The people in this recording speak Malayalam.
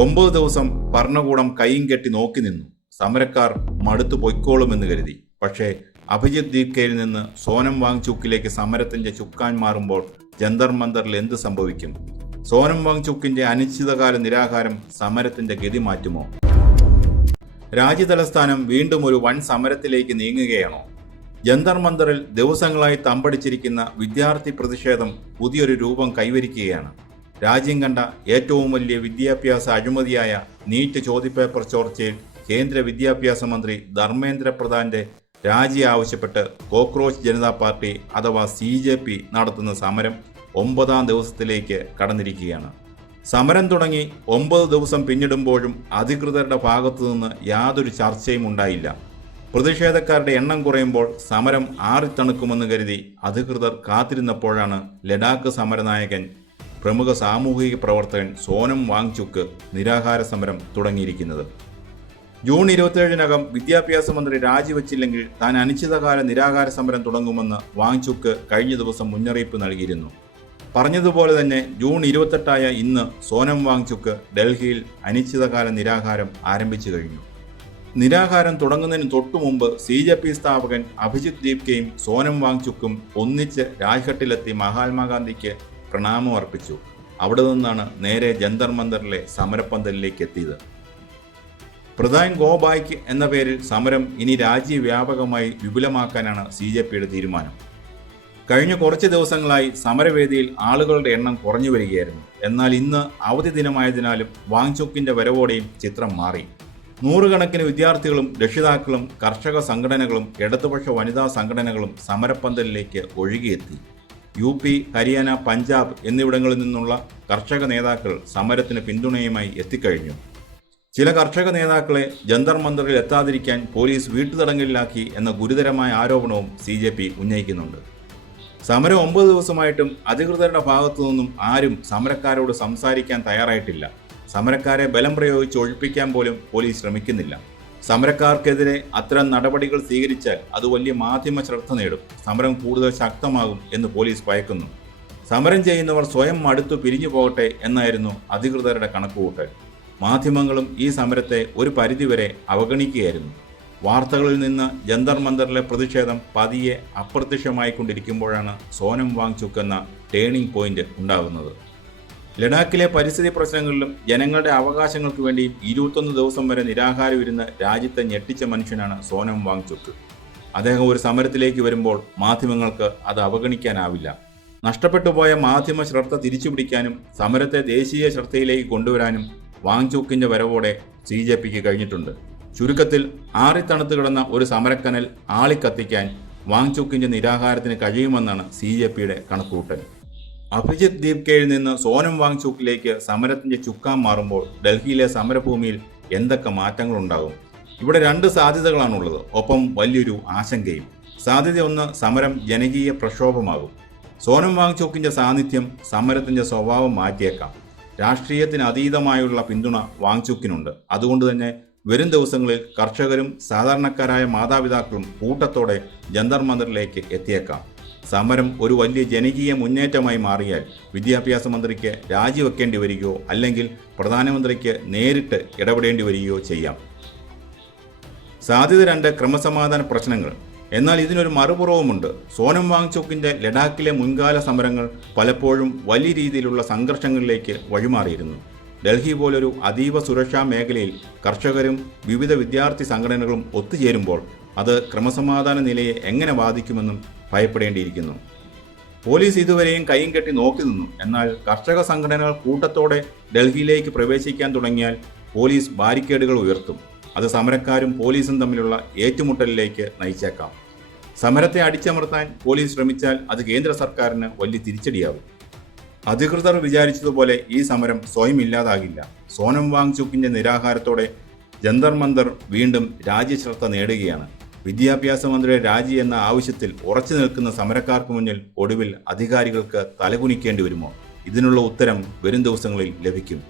9 ദിവസം ഭരണകൂടം കൈയും കെട്ടി നോക്കി നിന്നു. സമരക്കാർ മടുത്തു പൊയ്ക്കോളുമെന്ന് കരുതി. പക്ഷേ അഭിജിത്ത് ദീപ്കയിൽ നിന്ന് സോനം വാങ്ചുക്കിലേക്ക് സമരത്തിന്റെ ചുക്കാൻ മാറുമ്പോൾ ജന്തർ മന്ദറിൽ എന്ത് സംഭവിക്കും? സോനം വാങ്ചുക്കിന്റെ അനിശ്ചിതകാല നിരാഹാരം സമരത്തിന്റെ ഗതി മാറ്റുമോ? രാജ്യതലസ്ഥാനം വീണ്ടും ഒരു വൻ സമരത്തിലേക്ക് നീങ്ങുകയാണോ? ജന്തർ മന്ദറിൽ ദിവസങ്ങളായി തമ്പടിച്ചിരിക്കുന്ന വിദ്യാർത്ഥി പ്രതിഷേധം പുതിയൊരു രൂപം കൈവരിക്കുകയാണ്. രാജ്യം കണ്ട ഏറ്റവും വലിയ വിദ്യാഭ്യാസ അഴിമതിയായ നീറ്റ് ചോദ്യപേപ്പർ ചോർച്ചയിൽ കേന്ദ്ര വിദ്യാഭ്യാസ മന്ത്രി ധർമ്മേന്ദ്ര പ്രധാന്റെ രാജി ആവശ്യപ്പെട്ട് കോക്രോച്ച് ജനതാ പാർട്ടി അഥവാ CJP നടത്തുന്ന സമരം 9ാം ദിവസത്തിലേക്ക് കടന്നിരിക്കുകയാണ്. സമരം തുടങ്ങി 9 ദിവസം പിന്നിടുമ്പോഴും അധികൃതരുടെ ഭാഗത്തുനിന്ന് യാതൊരു ചർച്ചയും ഉണ്ടായില്ല. പ്രതിഷേധക്കാരുടെ എണ്ണം കുറയുമ്പോൾ സമരം ആറിത്തണുക്കുമെന്ന് കരുതി അധികൃതർ കാത്തിരുന്നപ്പോഴാണ് ലഡാക്ക് സമരനായകൻ പ്രമുഖ സാമൂഹിക പ്രവർത്തകൻ സോനം വാങ്ചുക്ക് നിരാഹാര സമരം തുടങ്ങിയിരിക്കുന്നത്. ജൂൺ 27-നകം വിദ്യാഭ്യാസ മന്ത്രി രാജിവെച്ചില്ലെങ്കിൽ താൻ അനിശ്ചിതകാല നിരാഹാര സമരം തുടങ്ങുമെന്ന് വാങ്ചുക്ക് കഴിഞ്ഞ ദിവസം മുന്നറിയിപ്പ് നൽകിയിരുന്നു. പറഞ്ഞതുപോലെ തന്നെ ജൂൺ 28-ആയ ഇന്ന് സോനം വാങ്ചുക്ക് ഡൽഹിയിൽ അനിശ്ചിതകാല നിരാഹാരം ആരംഭിച്ചു കഴിഞ്ഞു. നിരാഹാരം തുടങ്ങുന്നതിന് തൊട്ടു മുമ്പ് CJP സ്ഥാപകൻ അഭിജിത്ത് ദീപ്കയും സോനം വാങ്ചുക്കും ഒന്നിച്ച് രാജ്ഘട്ടിലെത്തി മഹാത്മാഗാന്ധിക്ക് പ്രണാമം അർപ്പിച്ചു. അവിടെ നിന്നാണ് നേരെ ജന്തർ മന്ദറിലെ സമരപ്പന്തലിലേക്ക് എത്തിയത്. പ്രധാൻ ഗോബായ്ക്ക് എന്ന പേരിൽ സമരം ഇനി രാജ്യവ്യാപകമായി വിപുലമാക്കാനാണ് CJPയുടെ തീരുമാനം. കഴിഞ്ഞ കുറച്ച് ദിവസങ്ങളായി സമരവേദിയിൽ ആളുകളുടെ എണ്ണം കുറഞ്ഞു വരികയായിരുന്നു. എന്നാൽ ഇന്ന് അവധി ദിനമായതിനാലും വാങ്ചുക്കിന്റെ വരവോടെയും ചിത്രം മാറി. നൂറുകണക്കിന് വിദ്യാർത്ഥികളും രക്ഷിതാക്കളും കർഷക സംഘടനകളും ഇടതുപക്ഷ വനിതാ സംഘടനകളും സമരപ്പന്തലിലേക്ക് ഒഴുകിയെത്തി. UP, ഹരിയാന, പഞ്ചാബ് എന്നിവിടങ്ങളിൽ നിന്നുള്ള കർഷക നേതാക്കൾ സമരത്തിന് പിന്തുണയുമായി എത്തിക്കഴിഞ്ഞു. ചില കർഷക നേതാക്കളെ ജന്തർ മന്ദറിൽ എത്താതിരിക്കാൻ പോലീസ് വീട്ടുതടങ്കലിലാക്കി എന്ന ഗുരുതരമായ ആരോപണവും CJP ഉന്നയിക്കുന്നുണ്ട്. സമരം 9 ദിവസമായിട്ടും അധികൃതരുടെ ഭാഗത്തുനിന്നും ആരും സമരക്കാരോട് സംസാരിക്കാൻ തയ്യാറായിട്ടില്ല. സമരക്കാരെ ബലം പ്രയോഗിച്ച് ഒഴിപ്പിക്കാൻ പോലും പോലീസ് ശ്രമിക്കുന്നില്ല. സമരക്കാർക്കെതിരെ അത്തരം നടപടികൾ സ്വീകരിച്ചാൽ അത് വലിയ മാധ്യമ ശ്രദ്ധ നേടും, സമരം കൂടുതൽ ശക്തമാകും എന്ന് പോലീസ് ഭയക്കുന്നു. സമരം ചെയ്യുന്നവർ സ്വയം മടുത്തു പിരിഞ്ഞു പോകട്ടെ എന്നായിരുന്നു അധികൃതരുടെ കണക്കുകൂട്ടൽ. മാധ്യമങ്ങളും ഈ സമരത്തെ ഒരു പരിധിവരെ അവഗണിക്കുകയായിരുന്നു. വാർത്തകളിൽ നിന്ന് ജന്തർ മന്ദറിലെ പ്രതിഷേധം പതിയെ അപ്രത്യക്ഷമായിക്കൊണ്ടിരിക്കുമ്പോഴാണ് സോനം വാങ്ചുക്ക് എന്ന ടേണിംഗ് പോയിന്റ് ഉണ്ടാകുന്നത്. ലഡാക്കിലെ പരിസ്ഥിതി പ്രശ്നങ്ങളിലും ജനങ്ങളുടെ അവകാശങ്ങൾക്ക് വേണ്ടിയും 21 ദിവസം വരെ നിരാഹാരം ഇരുന്ന് രാജ്യത്തെ ഞെട്ടിച്ച മനുഷ്യനാണ് സോനം വാങ്ചുക്ക്. അദ്ദേഹം ഒരു സമരത്തിലേക്ക് വരുമ്പോൾ മാധ്യമങ്ങൾക്ക് അത് അവഗണിക്കാനാവില്ല. നഷ്ടപ്പെട്ടുപോയ മാധ്യമ ശ്രദ്ധ തിരിച്ചുപിടിക്കാനും സമരത്തെ ദേശീയ ശ്രദ്ധയിലേക്ക് കൊണ്ടുവരാനും വാങ്ചുക്കിന്റെ വരവോടെ CJPക്ക് കഴിഞ്ഞിട്ടുണ്ട്. ചുരുക്കത്തിൽ ആറിത്തണുത്ത് കിടന്ന ഒരു സമരക്കനൽ ആളിക്കത്തിക്കാൻ വാങ്ചുക്കിന്റെ നിരാഹാരത്തിന് കഴിയുമെന്നാണ് CJPയുടെ കണക്കുകൂട്ടൽ. അഭിജിത്ത് ദീപ്കയിൽ നിന്ന് സോനം വാങ്ചുക്കിലേക്ക് സമരത്തിന്റെ ചുക്കാൻ മാറുമ്പോൾ ഡൽഹിയിലെ സമരഭൂമിയിൽ എന്തൊക്കെ മാറ്റങ്ങളുണ്ടാകും? ഇവിടെ 2 സാധ്യതകളാണുള്ളത്, ഒപ്പം വലിയൊരു ആശങ്കയും. സാധ്യത 1, സമരം ജനകീയ പ്രക്ഷോഭമാകും. സോനം വാങ്ചുക്കിന്റെ സാന്നിധ്യം സമരത്തിന്റെ സ്വഭാവം മാറ്റിയേക്കാം. രാഷ്ട്രീയത്തിന് അതീതമായുള്ള പിന്തുണ വാങ്ചുക്കിനുണ്ട്. അതുകൊണ്ട് തന്നെ വരും ദിവസങ്ങളിൽ കർഷകരും സാധാരണക്കാരായ മാതാപിതാക്കളും കൂട്ടത്തോടെ ജന്തർ മന്ദറിലേക്ക് എത്തിയേക്കാം. സമരം ഒരു വലിയ ജനകീയ മുന്നേറ്റമായി മാറിയാൽ വിദ്യാഭ്യാസ മന്ത്രിക്ക് രാജിവെക്കേണ്ടി വരികയോ അല്ലെങ്കിൽ പ്രധാനമന്ത്രിക്ക് നേരിട്ട് ഇടപെടേണ്ടി വരികയോ ചെയ്യാം. സാധ്യത 2, ക്രമസമാധാന പ്രശ്നങ്ങൾ. എന്നാൽ ഇതിനൊരു മറുപുറവുമുണ്ട്. സോനം വാങ്ചുക്കിന്റെ ലഡാക്കിലെ മുൻകാല സമരങ്ങൾ പലപ്പോഴും വലിയ രീതിയിലുള്ള സംഘർഷങ്ങളിലേക്ക് വഴിമാറിയിരുന്നു. ഡൽഹി പോലൊരു അതീവ സുരക്ഷാ മേഖലയിൽ കർഷകരും വിവിധ വിദ്യാർത്ഥി സംഘടനകളും ഒത്തുചേരുമ്പോൾ അത് ക്രമസമാധാന നിലയെ എങ്ങനെ ബാധിക്കുമെന്നും ഭയപ്പെടേണ്ടിയിരിക്കുന്നു. പോലീസ് ഇതുവരെയും കൈയും കെട്ടി നോക്കി നിന്നു. എന്നാൽ കർഷക സംഘടനകൾ കൂട്ടത്തോടെ ഡൽഹിയിലേക്ക് പ്രവേശിക്കാൻ തുടങ്ങിയാൽ പോലീസ് ബാരിക്കേഡുകൾ ഉയർത്തും. അത് സമരക്കാരും പോലീസും തമ്മിലുള്ള ഏറ്റുമുട്ടലിലേക്ക് നയിച്ചേക്കാം. സമരത്തെ അടിച്ചമർത്താൻ പോലീസ് ശ്രമിച്ചാൽ അത് കേന്ദ്ര സർക്കാരിന് വലിയ തിരിച്ചടിയാകും. അധികൃതർ വിചാരിച്ചതുപോലെ ഈ സമരം സ്വയം ഇല്ലാതാകില്ല. സോനം വാങ്ചുക്കിന്റെ നിരാഹാരത്തോടെ ജന്തർ മന്ദർ വീണ്ടും രാജ്യശ്രദ്ധ നേടുകയാണ്. വിദ്യാഭ്യാസ മന്ത്രിയുടെ രാജി എന്ന ആവശ്യത്തിൽ ഉറച്ചു നിൽക്കുന്ന സമരക്കാർക്ക് മുന്നിൽ ഒടുവിൽ അധികാരികൾക്ക് തലകുനിക്കേണ്ടി വരുമോ? ഇതിനുള്ള ഉത്തരം വരും ദിവസങ്ങളിൽ ലഭിക്കും.